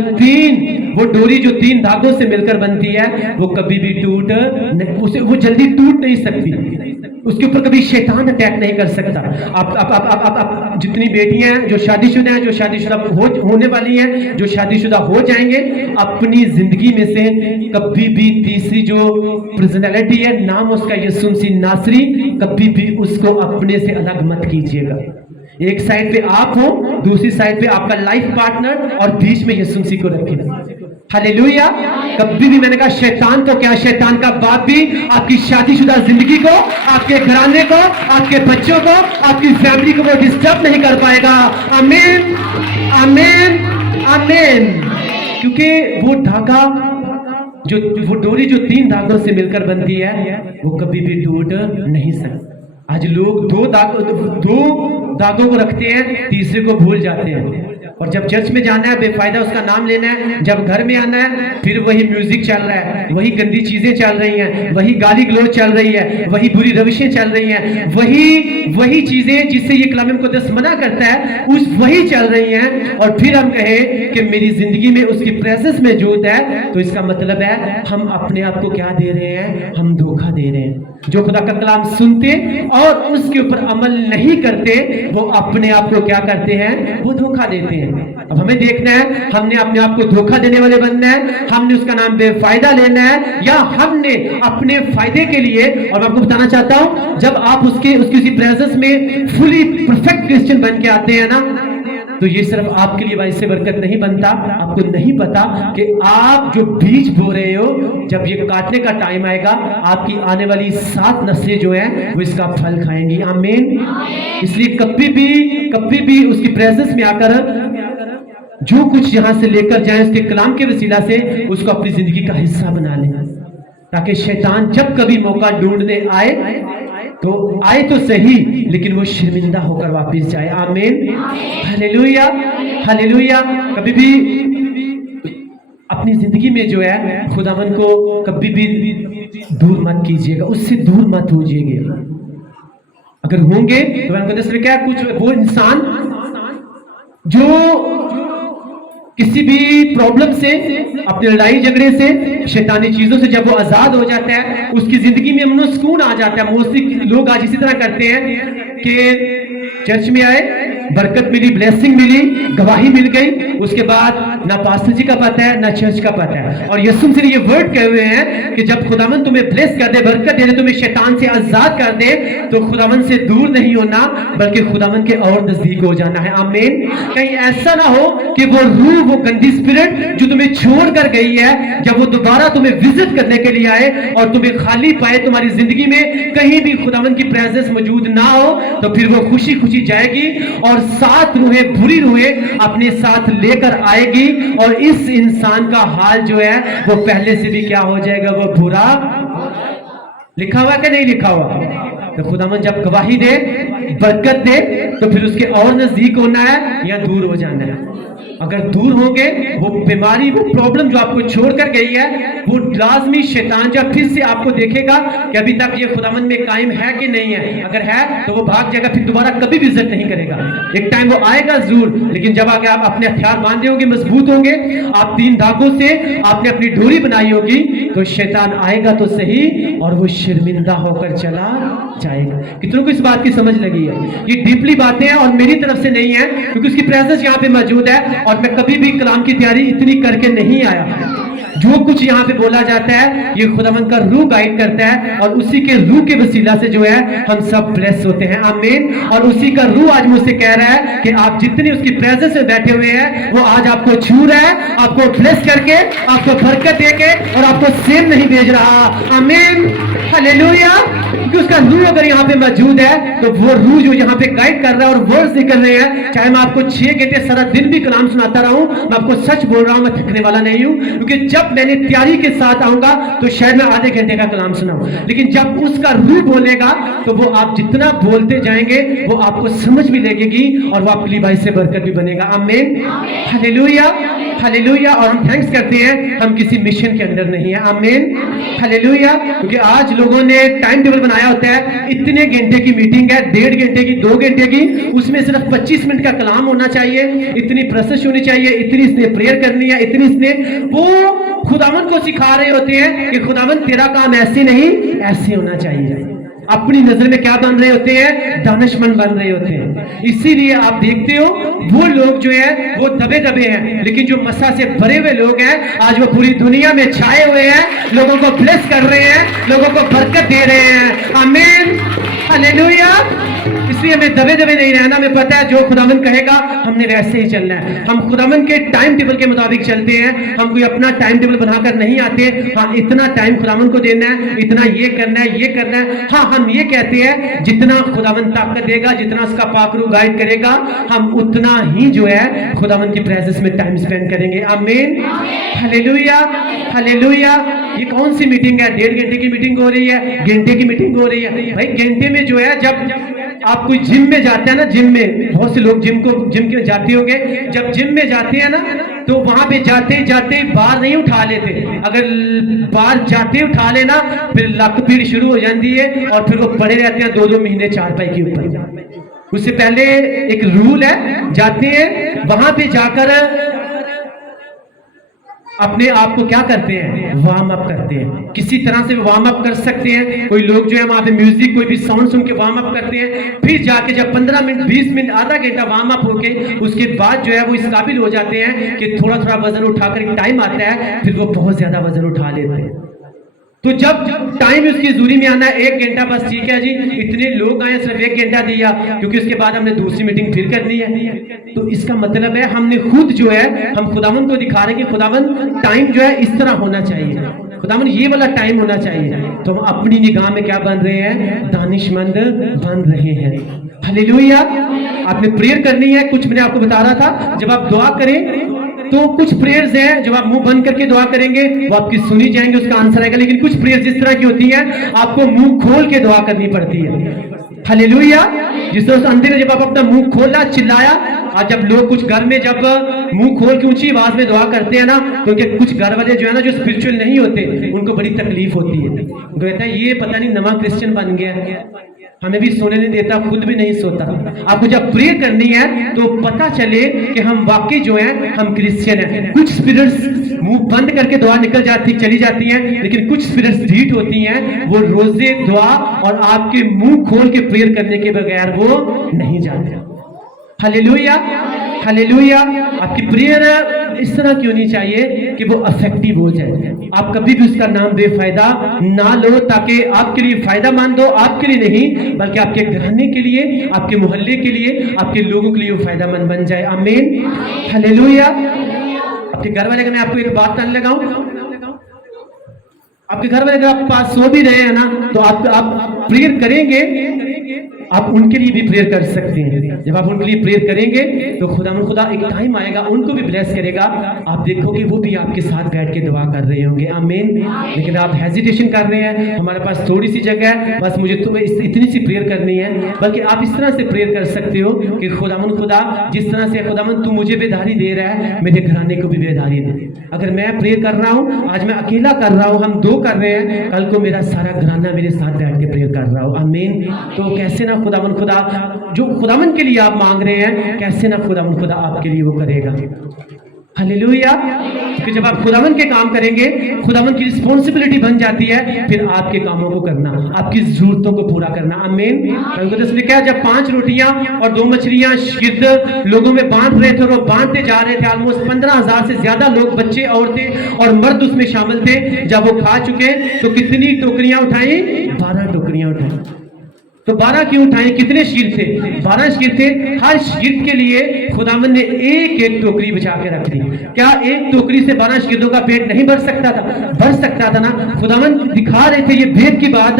वो डोरी जो 3 धागों से मिलकर बनती है, वो कभी भी टूट नहीं, उसे वो जल्दी टूट नहीं सकती, उसके ऊपर कभी शैतान अटैक नहीं कर सकता। आप जितनी बेटियां हैं जो शादीशुदा हैं, जो शादीशुदा होने वाली हैं, जो शादीशुदा हो जाएंगे, अपनी जिंदगी में से कभी भी तीसरी जो पर्सनैलिटी है, नाम उसका यीशु मसीह नासरी, कभी भी उसको अपने से अलग मत कीजिएगा। एक साइड पे आप हो, दूसरी साइड पे आपका लाइफ पार्टनर, और बीच में यीशु मसीह को रखिए। हालेलुया। कभी भी मैंने कहा शैतान तो क्या, शैतान का बाप भी आपकी शादीशुदा जिंदगी को, आपके घराने को, आपके बच्चों को, आपकी फैमिली को वो डिस्टर्ब नहीं कर पाएगा। आमीन, आमीन, आमीन। क्योंकि वो धागा वो डोरी जो 3 धागों से मिलकर बनती है, वो कभी भी टूट नहीं सकती। आज लोग 2 धागों को रखते हैं, तीसरे को भूल जाते हैं। और जब चर्च में जाना है बेफायदा उसका नाम लेना है, जब घर में आना है फिर वही म्यूजिक चल रहा है, वही गंदी चीजें चल रही हैं, वही गाली गलौज चल रही है, वही बुरी रविशें चल रही हैं, वही चीजें जिससे ये कलाम मुकद्दस मना करता है, वही चल रही हैं। और फिर हम कहें कि मेरी जिंदगी में उसकी प्रेजेंस मौजूद है, तो इसका मतलब है हम अपने आप को क्या दे रहे हैं? हम धोखा दे रहे हैं। जो खुदा का कलाम सुनते और उसके ऊपर अमल नहीं करते, वो अपने आप को क्या करते हैं? वो धोखा देते हैं। अब हमें देखना है, हमने अपने आप को धोखा देने वाले बनना है, हमने उसका नाम बेफायदा लेना है, या हमने अपने फायदे के लिए। और मैं आपको बताना चाहता हूं, जब आप उसकी प्रेजेंस में फुली परफेक्ट क्रिश्चियन बन के आते हैं ना, तो ये सिर्फ आपके लिए इससे बरकत नहीं बनता। आपको नहीं पता कि आप जो बीज बो रहे हो, जब ये काटने का टाइम आएगा, आपकी आने वाली 7 नस्लें जो है वो इसका फल खाएंगी। आमीन। इसलिए कभी भी उसकी प्रेजेंस में आकर जो कुछ यहां से लेकर जाए, उसके कलाम के वसीला से उसको अपनी जिंदगी का हिस्सा बना लें, ताकि शैतान जब कभी मौका ढूंढने आए तो सही, लेकिन वो शर्मिंदा होकर वापस जाए। आमीन, हालेलुया, हालेलुया। कभी भी अपनी जिंदगी में जो है खुदावन को कभी भी दूर मत कीजिएगा, उससे दूर मत होइएगा। अगर होंगे तो मैं क्या कुछ वो इंसान जो किसी भी प्रॉब्लम से, अपने लड़ाई झगड़े से, शैतानी चीजों से जब वो आजाद हो जाता है, उसकी जिंदगी में अमन सुकून आ जाता है। मोस्टली लोग आज इसी तरह करते हैं कि चर्च में आए, बरकत मिली, ब्लेसिंग मिली, गवाही मिल गई, उसके बाद ना पास्टर जी का पता है ना चर्च का पता है। और यीशु मसीह ने ये वर्ड कहे हुए हैं कि जब खुदावन तुम्हें ब्लेस कर दे, बरकत दे दे, तुम्हें शैतान से आजाद कर दे, तो खुदावन से दूर नहीं होना, बल्कि खुदावन के और नजदीक हो जाना है। आमीन। कहीं ऐसा ना हो कि वो रूह, वो गंदी स्पिरिट जो तुम्हें छोड़ कर गई है, जब वो दोबारा तुम्हें विजिट करने के लिए आए और तुम्हें खाली पाए, तुम्हारी जिंदगी में कहीं भी खुदावन की प्रेजेंस मौजूद ना हो, तो फिर वो खुशी खुशी जाएगी और 7 रूहें, बुरी रूहें अपने साथ लेकर आएगी, और इस इंसान का हाल जो है वो पहले से भी क्या हो जाएगा? वो बुरा। लिखा हुआ कि नहीं लिखा हुआ? तो खुदावन जब गवाही दे, बरकत दे, तो फिर उसके और नजदीक होना है या दूर हो जाना है। अगर दूर होंगे, वो बीमारी, वो प्रॉब्लम जो आपको छोड़कर गई है, वो लाजमी शैतान जब फिर से आपको देखेगा कि अभी तक ये खुदावन में कायम है कि नहीं है, अगर है तो वो भाग जाएगा, फिर दोबारा कभी विजिट नहीं करेगा। एक टाइम वो आएगा जरूर, लेकिन जब आगे आप अपने हथियार बांधे होंगे, मजबूत होंगे, आप 3 धागों से आपने अपनी डोरी बनाई होगी, तो शैतान आएगा तो सही, और वो शर्मिंदा होकर चला जाएगा। कितनों को इस बात की समझ लगी है? ये डीपली बातें हैं और मेरी तरफ से नहीं है, क्योंकि उसकी प्रेजेंस यहाँ पे मौजूद है, और मैं कभी भी कलाम की तैयारी इतनी करके नहीं आया। जो कुछ यहाँ पे बोला जाता है, ये खुदावन का रूह गाइड करता है, और उसी के रूह के वसीला से जो है हम सब ब्लेस होते हैं। आमीन। और उसी का रूह आज मुझसे कह रहा है कि आप जितने उसकी प्रेजेंस में बैठे हुए हैं, वो आज आपको छू रहा है, आपको ब्लेस करके, आपको बरकत देके, और आपको सेम नहीं भेज रहा। आमीन, हालेलुया। क्योंकि उसका रूह अगर यहाँ पे मौजूद है, तो वो रूह जो यहाँ पे गाइड कर रहा है और वर्ड्स निकल रहे हैं, चाहे मैं आपको 6 घंटे सारा दिन भी कलाम सुनाता रहूं, मैं आपको सच बोल रहा हूं, मैं थकने वाला नहीं हूं, क्योंकि फिर जब मैंने तैयारी के साथ आऊंगा तो शायद मैं आधे घंटे का कलाम सुनाऊं, लेकिन जब उसका रूह बोलेगा तो वो आप जितना बोलते जाएंगे वो आपको समझ भी लगेगी और वो आपके लिए भाई से बरकत भी बनेगा। आमीन, हालेलुया, हालेलुया। और हम थैंक्स करते हैं हम किसी मिशन के अंदर नहीं है। आमीन, हालेलुया। क्योंकि आज लोगों ने टाइम टेबल बनाया होता है, इतने घंटे की मीटिंग है, 1.5 घंटे की, 2 घंटे की, उसमें सिर्फ 25 मिनट का कलाम होना चाहिए, इतनी प्रोसेस होनी चाहिए, इतनी इसने प्रेयर करनी है, इतनी इसने, वो खुदावन को सिखा रहे होते हैं कि खुदावन तेरा काम ऐसे नहीं ऐसे होना चाहिए। अपनी नजर में क्या बन रहे होते हैं? दानिशमंद बन रहे होते हैं। इसीलिए आप देखते हो वो लोग जो है वो दबे दबे हैं, लेकिन जो मसा से भरे हुए लोग हैं आज वो पूरी दुनिया में छाए हुए हैं, लोगों को ब्लेस कर रहे हैं, लोगों को बरकत दे रहे हैं। आमीन, हालेलुया। इसलिए हमें दबे दबे नहीं रहना, हमें पता है जो खुदावन कहेगा हमने वैसे ही चलना है। हम खुदावन के टाइम टेबल के मुताबिक चलते हैं, हम कोई अपना टाइम टेबल बनाकर नहीं आते। हाँ, इतना टाइम खुदावन को देना है, इतना ये करना है, ये करना है। हाँ, हम ये कहते हैं जितना खुदावन ताकत देगा, जितना उसका पाकरू गाइड करेगा, हम उतना ही जो है खुदावन की प्रेजेंस में टाइम स्पेंड करेंगे। आमीन, हालेलुया, हालेलुया। ये कौन सी मीटिंग है? 1.5 घंटे की मीटिंग हो रही है, घंटे की मीटिंग हो रही है। भाई घंटे में जो है, जब आप कोई जिम में जाते हैं ना, जिम में बहुत से लोग जिम के जाते होंगे, जब जिम में जाते हैं ना तो वहां पे जाते जाते बार नहीं उठा लेते। अगर बार जाते उठा लेना फिर लक पीड़ शुरू हो जाती है और फिर वो पड़े रहते हैं 2-2 महीने चारपाई के ऊपर। उससे पहले एक रूल है, जाते हैं वहां पे जाकर अपने आप को क्या करते हैं? वार्म अप करते हैं। किसी तरह से वार्म अप कर सकते हैं। कोई लोग जो है वहां पे म्यूजिक कोई भी साउंड सुन के वार्म अप करते हैं, फिर जाके जब 15 मिनट 20 मिनट आधा घंटा वार्म अप होके उसके बाद जो है वो इस काबिल हो जाते हैं कि थोड़ा थोड़ा वजन उठाकर एक टाइम आता है, फिर वो बहुत ज्यादा वजन उठा लेते हैं। तो जब टाइम उसकी जूरी में आना है 1 घंटा, बस ठीक है जी, इतने लोग आए सिर्फ 1 घंटा दिया, क्योंकि उसके बाद हमने दूसरी मीटिंग फिर करनी है। तो इसका मतलब है हमने खुद जो है हम खुदावन को दिखा रहे हैं कि खुदावन टाइम जो है इस तरह होना चाहिए, खुदावन ये वाला टाइम होना चाहिए। तो हम अपनी निगाह में क्या बन रहे हैं? दानिशमंद बन रहे हैं। हालेलुया। आपने प्रेयर करनी है, कुछ मैंने आपको बता रहा था, जब आप दुआ करें तो कुछ प्रेयर्स हैं जब आप मुंह बंद करके दुआ करेंगे वो आपकी सुनी जाएंगे, उसका आंसर आएगा। लेकिन कुछ प्रेयर्स इस तरह की होती हैं आपको मुंह खोल के दुआ करनी पड़ती है। हालेलुया। जिस तरह अंधे ने जब आप अपना मुंह खोला, चिल्लाया, और जब लोग कुछ घर में जब मुंह खोल के ऊंची आवाज में दुआ करते हैं ना, तो उनके कुछ घर वाले जो है ना, जो स्पिरिचुअल नहीं होते, उनको बड़ी तकलीफ होती है। उनको कहता है ये पता नहीं नवा क्रिश्चियन बन गया, हमें भी सोने नहीं देता, खुद भी नहीं सोता। आपको जब प्रेयर करनी है तो पता चले कि हम वाकई जो है हम क्रिश्चियन हैं। कुछ स्पिरिट्स मुंह बंद करके दुआ निकल जाती चली जाती हैं, लेकिन कुछ स्पिरिट्स ढीठ होती हैं, वो रोजे दुआ और आपके मुंह खोल के प्रेयर करने के बगैर वो नहीं जाते। Hallelujah, hallelujah. आपकी प्रेयर इस तरह की होनी चाहिए कि वो अफेक्टिव हो जाए। आप कभी भी उसका नाम बेफायदा ना लो, ताकि आपके लिए फायदा मान दो, आपके लिए नहीं बल्कि आपके घराने के लिए, आपके मोहल्ले के लिए, आपके लोगों के लिए वो फायदामंद बन जाए। आमीन, हालेलुया। आपके घर वाले, मैं आपको एक बात कहने लगाऊं, आपके घर वाले अगर आपके पास सो भी रहे हैं ना, तो आप प्रेयर करेंगे, आप उनके लिए भी प्रेयर कर सकते हैं। जब आप उनके लिए प्रेयर करेंगे तो खुदा एक टाइम आएगा उनको भी ब्लेस करेगा, आप देखोगे वो भी आपके साथ बैठ के दुआ कर रहे होंगे। आमीन। लेकिन आप हेजिटेशन कर रहे हैं, हमारे पास थोड़ी सी जगह है, बस मुझे तुम्हें इतनी सी प्रेयर करनी है। बल्कि आप इस तरह से प्रेयर कर सकते हो कि खुदा जिस तरह से खुदावन तू मुझे बेदारी दे रहा है, मेरे घराने को भी बेदारी दे। अगर मैं प्रेयर कर रहा हूँ, आज मैं अकेला कर रहा हूँ, हम 2 कर रहे हैं, कल को मेरा सारा घराना मेरे साथ बैठ के प्रेयर कर रहा हो। आमीन। तो कैसे ना खुदा जो खुदावन के लिए आप मांग रहे हैं, कैसे ना खुदा आपके लिए वो करेगा। हालेलुया। कि जब आप खुदावन के काम करेंगे, खुदावन की रिस्पॉन्सिबिलिटी बन जाती है फिर आपके कामों को करना, आपकी जरूरतों को पूरा करना। आमीन। उसने क्या, जब 5 रोटियां और 2 मछलियां गिर्द लोगों में बांट रहे थे और वो बांटते जा रहे थे, ऑलमोस्ट 15,000 से ज्यादा लोग, बच्चे, औरतें और मर्द उसमें शामिल थे। जब वो खा चुके तो कितनी टोकरियां उठाई? 12 टोकरियां उठाई। तो 12 क्यों उठाए? कितने शीर थे? 12 शीर थे। हर शीर के लिए खुदावन ने एक एक टोकरी बचा के रख दी। क्या एक टोकरी से 12 शीरों का पेट नहीं भर सकता था? भर सकता था ना। खुदावन दिखा रहे थे ये भेद की बात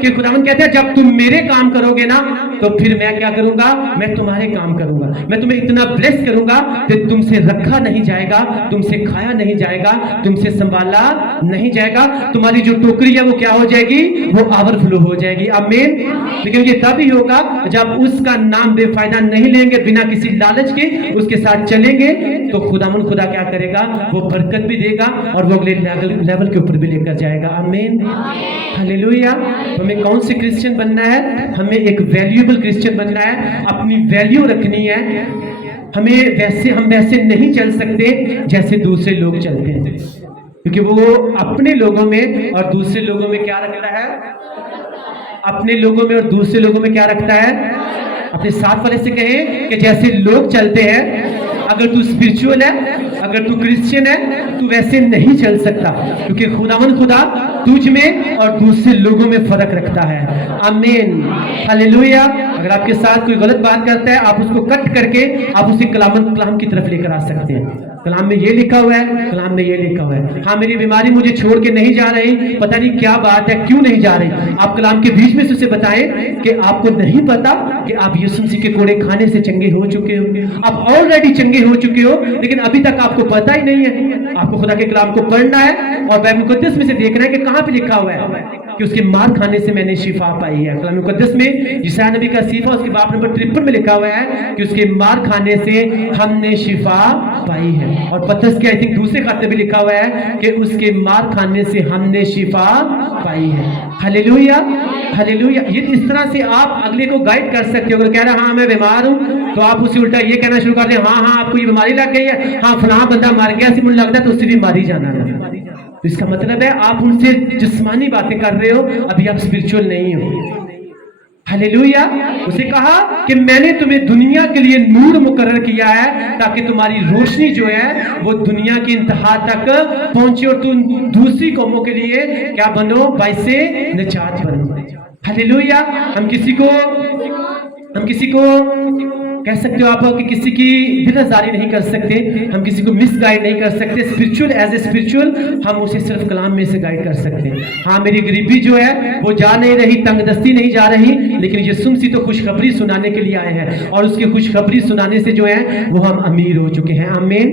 कि खुदावन कहते हैं जब तुम मेरे काम करोगे ना तो फिर मैं क्या करूंगा? मैं तुम्हारे काम करूंगा। मैं तुम्हें इतना ब्लेस करूंगा कि तुमसे रखा नहीं जाएगा, तुमसे खाया नहीं जाएगा, तुमसे संभाला नहीं जाएगा। तुम्हारी जो टोकरी है वो क्या हो जाएगी? वो ओवरफ्लो हो जाएगी। आमीन। लेकिन ये तभी होगा जब उसका नाम बेफायदा नहीं लेंगे, बिना किसी लालच के उसके साथ चलेंगे, तो खुदावन खुदा क्या करेगा? वो बरकत भी देगा और वो अगले लेवल के ऊपर भी लेकर जाएगा। आमीन। हालेलुया। हमें कौन से क्रिश्चियन बनना है? हमें एक वैल्यूएबल क्रिश्चियन बनना है। अपनी वैल्यू रखनी है। हम वैसे नहीं चल सकते जैसे दूसरे लोग चलते हैं, क्योंकि वो अपने लोगों में और दूसरे लोगों में क्या रखता है? अपने लोगों में और दूसरे लोगों में क्या रखता है? अपने साथ वाले से कहे कि जैसे लोग चलते हैं, अगर तू स्पिरिचुअल है, अगर तू क्रिश्चियन है, तू वैसे नहीं चल सकता, क्योंकि खुदावन खुदा तुझ में और दूसरे लोगों में फर्क रखता है। आमीन। हालेलुया। अगर आपके साथ कोई गलत बात करता है, आप उसको कट करके आप उसे कलाम की तरफ लेकर आ सकते हैं। कलाम में ये लिखा हुआ है, कलाम में ये लिखा हुआ है। हाँ, मेरी बीमारी मुझे छोड़ के नहीं जा रही, पता नहीं क्या बात है, क्यों नहीं जा रही। आप कलाम के बीच में से उसे बताएं कि आपको नहीं पता कि आप यीशु मसीह के कोड़े खाने से चंगे हो चुके हो। आप ऑलरेडी चंगे हो चुके हो, लेकिन अभी तक आपको पता ही नहीं है। आपको खुदा के कलाम को पढ़ना है और बाइबल मुकद्दस में से देखना है कि कहां पे लिखा हुआ है कि उसके मार खाने से मैंने शिफा पाई है। कलाम मुकद्दस में यशायाह नबी का सीफा उसके बाप नंबर 53 में लिखा हुआ है कि उसके मार खाने से हमने शिफा पाई है। और पतरस के आई थिंक दूसरे खाते में लिखा हुआ है कि उसके मार खाने से हमने शिफा पाई है। हालेलुया। हालेलुया। ये इस तरह से आप अगले को गाइड कर सकते हो। अगर कह रहा हाँ मैं बीमार हूं, तो आप उसे उल्टा ये कहना शुरू कर दे, हाँ आपको ये बीमारी लग गई है, हाँ फलां बंदा मर गया, मुझे लगता है तो उससे भी मारी जाना है। तो इसका मतलब है आप उनसे जिस्मानी बातें कर रहे हो, अभी आप स्पिरिचुअल नहीं हो। हालेलुया। उसे कहा कि मैंने तुम्हें दुनिया के लिए नूर मुकर्रर किया है, ताकि तुम्हारी रोशनी जो है वो दुनिया की इंतहा तक पहुंचे और तुम दूसरी कौमों के लिए क्या बनो? बाइसे निजात बनो। हालेलुया। हम किसी को कह सकते हो आप कि किसी की दिलजारी नहीं कर सकते, हम किसी को मिसगाइड नहीं कर सकते। स्पिरिचुअल एज ए स्पिरिचुअल हम उसे सिर्फ कलाम में से गाइड कर सकते हैं। हाँ, मेरी गरीबी जो है वो जा नहीं रही, तंगदस्ती नहीं जा रही, लेकिन यीशु मसीह तो खुशखबरी सुनाने के लिए आए हैं और उसकी खुशखबरी सुनाने से जो है वो हम अमीर हो चुके हैं। आमीन।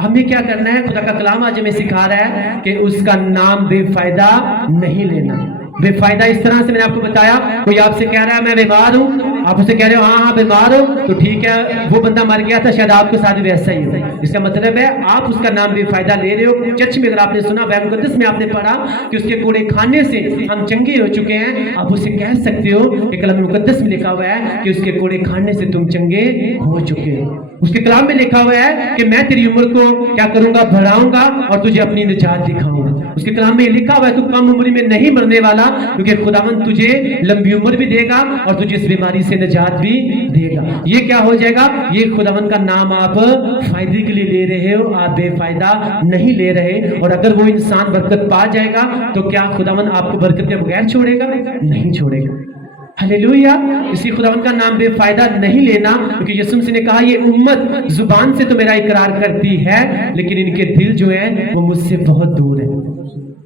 हमें क्या करना है? खुदा का कलाम आज हमें सिखा रहा है कि उसका नाम बेफायदा नहीं लेना। बेफायदा इस तरह से मैंने आपको बताया, कोई आपसे कह रहा है मैं बीमार हूं, आप उसे कह रहे हो हाँ बीमार हो, तो ठीक है, वो बंदा मर गया था, शायद आपके साथ भी वैसा ही हो। इसका मतलब है आप उसका नाम बेफायदा ले रहे हो। चर्च में अगर आपने सुना, बाइबल मुकद्दस में आपने पढ़ा कि उसके कोड़े खाने से हम चंगे हो चुके हैं, आप उसे कह सकते हो कि कलाम मुकद्दस में लिखा हुआ है कि उसके कोड़े खाने से तुम चंगे हो चुके हो। उसके कलाम में लिखा हुआ है कि मैं तेरी उम्र को क्या करूंगा? बढ़ाऊंगा और तुझे अपनी निजात दिखाऊंगा। उसके कलाम में लिखा हुआ है तू कम उम्र में नहीं मरने वाला, क्योंकि खुदावन तुझे लंबी उम्र भी देगा और तुझे इस बीमारी से निजात भी देगा। ये क्या हो जाएगा? ये खुदावन का नाम आप फायदे के लिए ले रहे हो, आप बेफायदा नहीं ले रहे। और अगर वो इंसान बरकत पा जाएगा तो क्या खुदावन आपको बरकत के बगैर छोड़ेगा? नहीं छोड़ेगा। हालेलुया। इसी खुदावन का नाम बेफायदा नहीं लेना, क्योंकि यीशु मसीह ने कहा ये उम्मत जुबान से तो मेरा इकरार करती है, लेकिन इनके दिल जो है वो मुझसे बहुत दूर है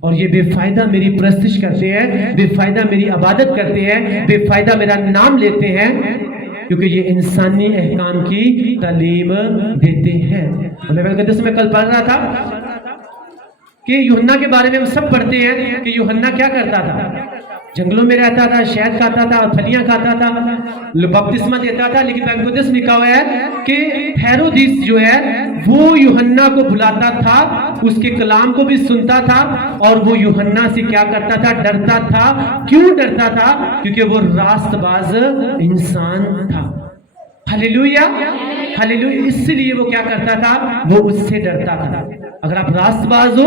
और ये बेफायदा मेरी प्रस्तिश करते हैं, बेफायदा मेरी इबादत करते हैं, बेफायदा मेरा नाम लेते हैं, क्योंकि ये इंसानी अहकाम की तालीम देते हैं। मैं कल पढ़ रहा था कि यूहन्ना के बारे में हम सब पढ़ते हैं कि यूहन्ना क्या करता था? जंगलों में रहता था, शहद खाता था, फलियां खाता था, बपतिस्मा देता था। लेकिन बाइबल मुकद्दस लिखा हुआ है कि हेरोदिस जो है वो यूहन्ना को बुलाता था, उसके कलाम को भी सुनता था और वो यूहन्ना से क्या करता था? डरता था। क्यों डरता था? क्योंकि वो रास्तबाज इंसान था। हालेलुया। हालेलुया। इसलिए वो क्या करता था? वो उससे डरता था। अगर आप रास्तबाज हो,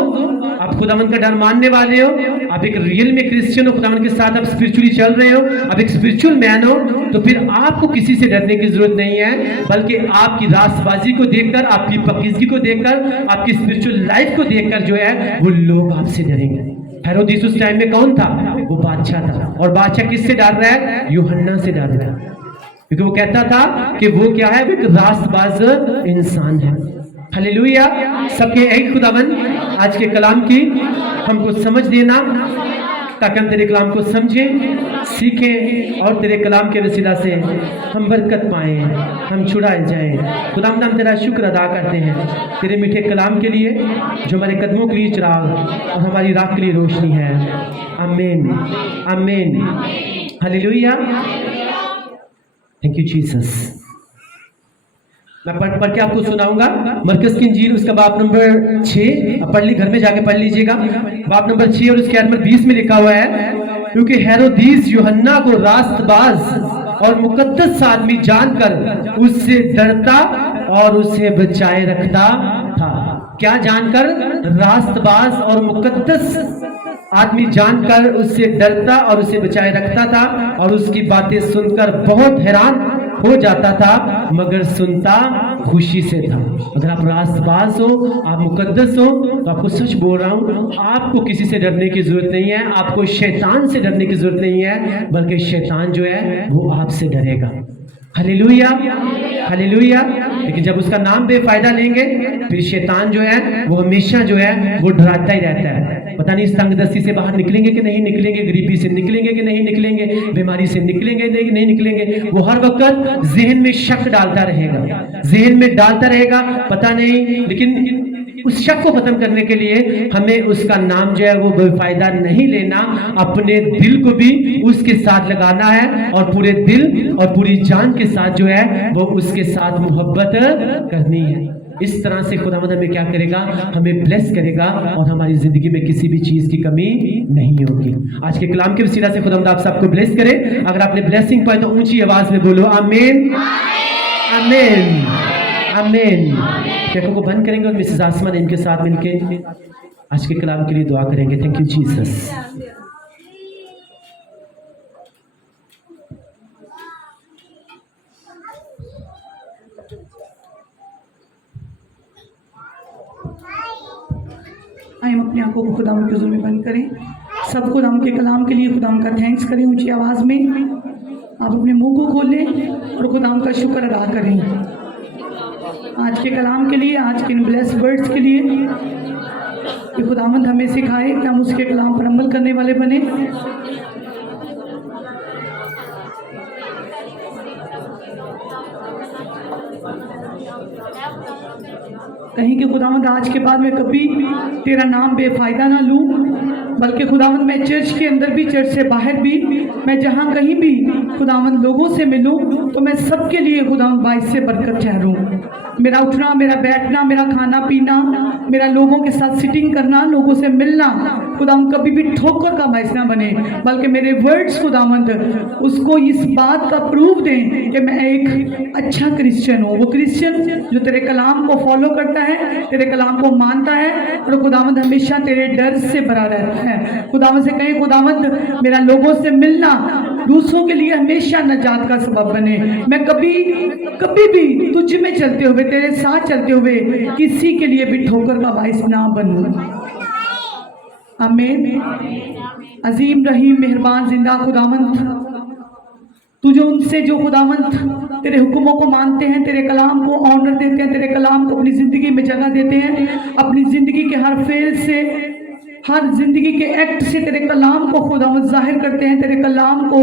आप खुदावन का डर मानने वाले हो, आप एक रियल में क्रिश्चियन हो, खुदावन के साथ आप स्पिरिचुअली चल रहे हो, आप एक स्पिरिचुअल मैन हो, तो फिर आपको किसी से डरने की जरूरत नहीं है, बल्कि आपकी रास्तबाजी को देखकर, आपकी पकीजगी को देखकर, आपकी स्पिरिचुअल लाइफ को देखकर जो है वो लोग आपसे डरेंगे। हेरोदिस उस टाइम में कौन था? वो बादशाह था। और बादशाह किससे डर रहा है? यूहन्ना से डर रहा है, क्योंकि वो कहता था कि वो क्या है? वो एक रास्तबाज इंसान है। हालेलुया। सबके एक खुदावन आज के कलाम की हमको समझ देना, ताकि हम तेरे कलाम को समझें, सीखें और तेरे कलाम के वसीला से हम बरकत पाएं, हम छुड़ाए जाएं। खुदावंद हम तेरा शुक्र अदा करते हैं तेरे मीठे कलाम के लिए, जो हमारे कदमों के लिए चिराग और हमारी राह के लिए रोशनी है। आमीन, आमीन, हालेलुया। Thank you Jesus. मैं पढ़ के आपको सुनाऊंगा मरकस की इंजील, उसका बाब नंबर 6। पढ़ ली, घर में जाके पढ़ लीजिएगा। बाब नंबर 6 और उसके आयत नंबर 20 में लिखा हुआ है, क्योंकि हेरोदिस यूहन्ना को रास्तबाज और मुकद्दस आदमी जानकर उससे डरता और उसे बचाए रखता था। क्या जानकर? रास्तबाज और मुकद्दस आदमी जानकर उससे डरता और उसे बचाए रखता था, और उसकी बातें सुनकर बहुत हैरान हो जाता था, मगर सुनता खुशी से था। अगर आप रास्तबाज हो, आप मुकद्दस हो, तो आपको सच बोल रहा हूं, आपको किसी से डरने की जरूरत नहीं है, आपको शैतान से डरने की जरूरत नहीं है, बल्कि शैतान जो है वो आपसे डरेगा। Hallelujah, hallelujah. लेकिन जब उसका नाम बेफायदा लेंगे, फिर शैतान जो है वो हमेशा जो है वो डराता ही रहता है। पता नहीं इस तंगदस्ती से बाहर निकलेंगे कि नहीं निकलेंगे, गरीबी से निकलेंगे कि नहीं निकलेंगे, बीमारी से निकलेंगे नहीं निकलेंगे। वो हर वक्त जहन में शक डालता रहेगा, जहन में डालता रहेगा, पता नहीं। लेकिन उस शक को खत्म करने के लिए हमें उसका नाम जो है वो बेफायदा नहीं लेना, अपने दिल को भी उसके साथ लगाना है, और पूरे दिल और पूरी जान के साथ जो है वो उसके साथ मोहब्बत करनी है। इस तरह से खुदावंद हमें क्या करेगा? हमें ब्लेस करेगा, और हमारी जिंदगी में किसी भी चीज की कमी नहीं होगी। आज के कलाम के वसीला से खुदावंद आप सबको ब्लेस करे। अगर आपने ब्लेसिंग पाई तो ऊंची आवाज में बोलो आमीन, आमीन, आमीन। आंखों को बंद करेंगे और मिसेस आसमान इनके साथ मिलके आज के कलाम के लिए दुआ करेंगे। Thank you Jesus. आइए हम अपनी आंखों को खुदाम के हुजूर में बंद करें। सब खुदाम के कलाम के लिए खुदाम का थैंक्स करें ऊंची आवाज़ में। आप अपने मुंह को खोलें और खुदाम का शुक्र अदा करें आज के कलाम के लिए, आज के इन ब्लेस वर्ड्स के लिए कि खुदावंद हमें सिखाए कि हम उसके कलाम पर अमल करने वाले बने। कहीं कि खुदावंद आज के बाद मैं कभी तेरा नाम बेफायदा ना लूं, बल्कि खुदावंद मैं चर्च के अंदर भी, चर्च से बाहर भी, मैं जहां कहीं भी खुदावंद लोगों से मिलूं तो मैं सबके लिए खुदावंद बाइस से बरकत ठहरूं। मेरा उठना, मेरा बैठना, मेरा खाना पीना, मेरा लोगों के साथ सिटिंग करना, लोगों से मिलना खुदावंद कभी भी ठोकर का बाइस ना बने, बल्कि मेरे वर्ड्स खुदावंद उसको इस बात का प्रूफ दें कि मैं एक अच्छा क्रिश्चियन हूँ। वो क्रिश्चियन जो तेरे कलाम को फॉलो करता है, तेरे कलाम को मानता है, और खुदावंद हमेशा तेरे डर से भरा रहता है। खुदावंद से कहें खुदावंद मेरा लोगों से मिलना दूसरों के लिए हमेशा नजात का सबब बने। मैं कभी कभी भी तुझ में चलते हुए, तेरे साथ चलते हुए किसी के लिए भी ठोकर का बाइस ना बनूं। आमीन। अजीम रहीम मेहरबान जिंदा खुदावंद, तू जो उनसे जो खुदावंद तेरे हुक्मों को मानते हैं, तेरे कलाम को ऑनर देते हैं, तेरे कलाम को अपनी ज़िंदगी में जगह देते हैं, अपनी ज़िंदगी के हर फेल से, हर जिंदगी के एक्ट से तेरे कलाम को खुदावंद जाहिर करते हैं, तेरे कलाम को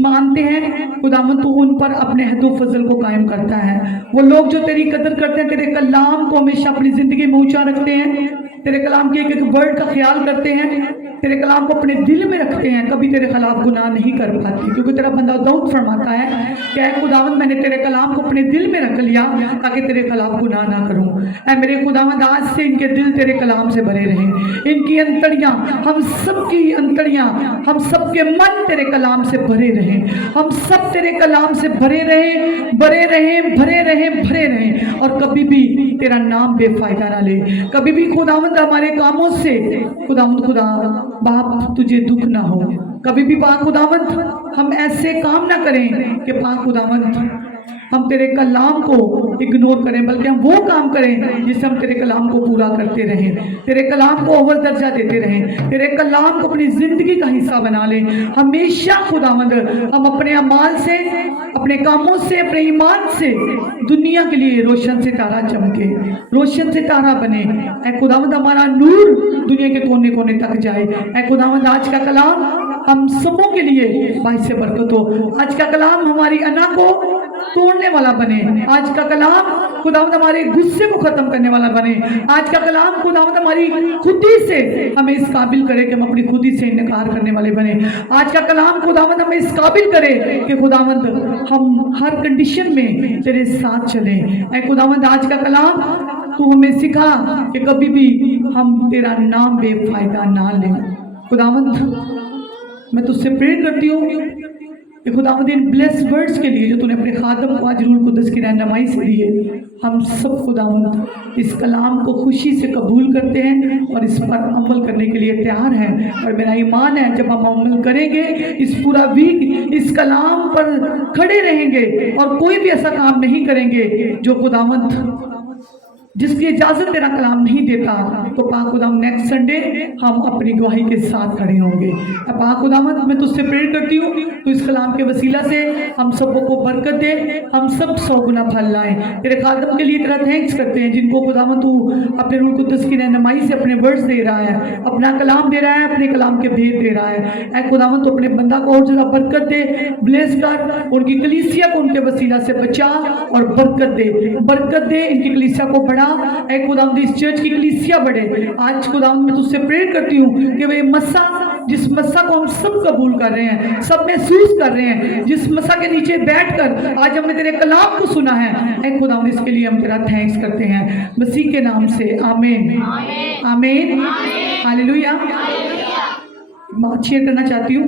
मानते हैं खुदावंद, तू उन पर अपने हदो फजल को कायम करता है। वो लोग जो तेरी कदर करते हैं, तेरे कलाम को हमेशा अपनी ज़िंदगी में ऊंचा रखते हैं, तेरे कलाम के एक एक वर्ड का ख्याल करते हैं, तेरे कलाम को अपने दिल में रखते हैं, कभी तेरे खिलाफ गुनाह नहीं कर पाते, क्योंकि तेरा बंदा दाऊद फरमाता है कि ऐ खुदावंद मैंने तेरे कलाम को अपने दिल में रख लिया ताकि तेरे खिलाफ गुनाह ना करूं। ऐ मेरे खुदावंद आज से इनके दिल तेरे कलाम से भरे रहें, इनकी अंतड़ियां, हम सबकी अंतड़ियां, हम सबके मन तेरे कलाम से भरे रहें, हम सब तेरे कलाम से भरे रहें, भरे रहें, भरे रहें, भरे रहें, और कभी भी तेरा नाम बेफायदा ना ले। कभी भी खुदावंद हमारे कामों से खुदावंद खुदा बाप तुझे दुख ना हो। कभी भी पाक खुदावंद हम ऐसे काम ना करें कि पाक खुदावंद हम तेरे कलाम को इग्नोर करें, बल्कि हम वो काम करें जिससे हम तेरे कलाम को पूरा करते रहें, तेरे कलाम को अव्वल दर्जा देते रहें, तेरे कलाम को अपनी ज़िंदगी का हिस्सा बना लें हमेशा। खुदावंद हम अपने अमाल से, अपने कामों से, अपने ईमान से दुनिया के लिए रोशन सितारा चमके, रोशन सितारा बने। ऐ खुदावंद हमारा नूर दुनिया के कोने कोने तक जाए। ऐ खुदावंद आज का कलाम हम सबों के लिए बाइस से बरकत हो। आज का कलाम हमारी अना को तोड़ने वाला बने। आज का कलाम खुदावंद हमारे गुस्से को खत्म करने वाला बने। आज का कलाम खुदावंद हमारी खुदी से हमें इस काबिल करे कि हम अपनी खुदी से इनकार करने वाले बने। आज का कलाम खुदावंद हमें इस काबिल करे कि खुदावंद हम हर कंडीशन में तेरे साथ चलें। ऐ खुदावंद आज का कलाम तू हमें सिखा कि कभी भी हम तेरा नाम बेफायदा ना लें। खुदावंद मैं तुझसे प्रेयर करती हूँ कि खुदावंद इन ब्लेस वर्ड्स के लिए जो तूने अपने खादम को आज रूह कुद्दस की रहनुमाई से दिए, हम सब खुदावंद इस कलाम को खुशी से कबूल करते हैं और इस पर अमल करने के लिए तैयार हैं। और मेरा ईमान है जब हम अमल करेंगे, इस पूरा वीक इस कलाम पर खड़े रहेंगे और कोई भी ऐसा काम नहीं करेंगे जो खुदावंद जिसकी इजाजत तेरा कलाम नहीं देता, तो पाक खुदावंद नेक्स्ट संडे हम अपनी गवाही के साथ खड़े होंगे। अब पाक खुदावंद मैं तुझसे प्रेयर करती हूँ तो इस कलाम के वसीला से हम सबों को बरकत दे, हम सब 100 गुना फल लाएं। तेरे खादम के लिए तेरा थैंक्स करते हैं जिनको खुदावंद तू अपने रूह कुद्दस की रहनुमाई से अपने वर्ड्स दे रहा है, अपना कलाम दे रहा है, अपने कलाम के भेद दे रहा है। ऐ खुदावंद तो अपने बंदा को और जरा बरकत दे, ब्लेस कर, उनकी कलीसिया को उनके वसीला से बचा और बरकत दे, इनकी कलीसिया को बढ़ा। ऐ खुदावंद इस चर्च की कलीसिया बढ़े। आज खुदावंद मैं तुझसे प्रेयर करती हूँ कि वे मस्सा, जिस मस्सा को हम सब कबूल कर रहे हैं, सब महसूस कर रहे हैं, जिस मस्सा के नीचे बैठकर आज हमने तेरे कलाम को सुना है, ऐ खुदावंद इसके लिए हम तेरा थैंक्स करते हैं मसीह के नाम से। आमीन, आमीन, हालेलुया। बात शेयर करना चाहती हूँ,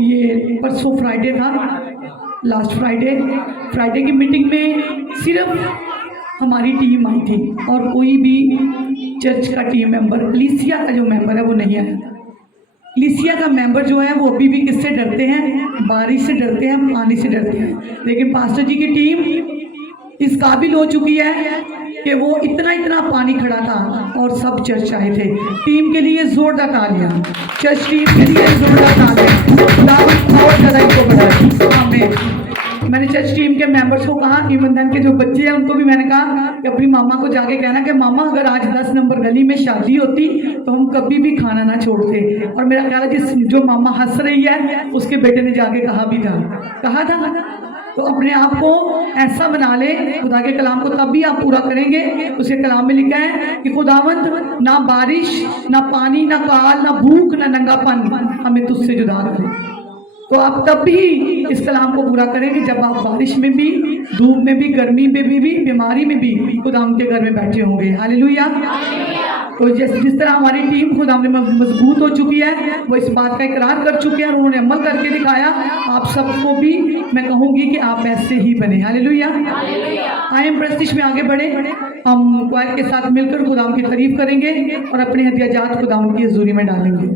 ये परसों फ्राइडे था, लास्ट फ्राइडे की मीटिंग में सिर्फ हमारी टीम आई थी और कोई भी चर्च का टीम मेंबर, कलीसिया का जो मेंबर है वो नहीं आया था। कलीसिया का मेंबर जो है वो अभी भी किससे डरते हैं? बारिश से डरते हैं, पानी से डरते हैं। लेकिन पास्टर जी की टीम इस काबिल हो चुकी है कि वो इतना पानी खड़ा था और सब चर्च आए थे। टीम के लिए जोरदार तालियां, चर्च टीम के लिए जोरदार तालियां, और ज़्यादा इनको बढ़ाएं। आमीन। मैंने चर्च टीम के मेंबर्स को कहा, ईमानदार के जो बच्चे हैं उनको भी मैंने कहा कि अपनी मामा को जाके कहना कि मामा अगर आज 10 नंबर गली में शादी होती तो हम कभी भी खाना ना छोड़ते। और मेरा ख्याल है जो मामा हंस रही है उसके बेटे ने जाके कहा था। तो अपने आप को ऐसा बना ले, खुदा के कलाम को तभी आप पूरा करेंगे। उसके कलाम में लिखा है कि खुदावंद ना बारिश, ना पानी, ना काल, ना भूख, ना नंगापन हमें तुझसे जुदा करे। तो आप तब भी इस कलाम को पूरा करेंगे जब आप बारिश में भी, धूप में भी, गर्मी में भी, बीमारी में भी खुदा के घर में बैठे होंगे। हालेलुया। तो जिस तरह हमारी टीम खुदा में मजबूत हो चुकी है, वो इस बात का इकरार कर चुके हैं और उन्होंने अमल करके दिखाया। आप सबको भी मैं कहूँगी कि आप ऐसे ही बने। हालेलुया। आई एम प्रेस्टिज में आगे बढ़े, हम क्वायर के साथ मिलकर खुदा की तारीफ करेंगे और अपने हदियाजात खुदा की हजूरी में डालेंगे।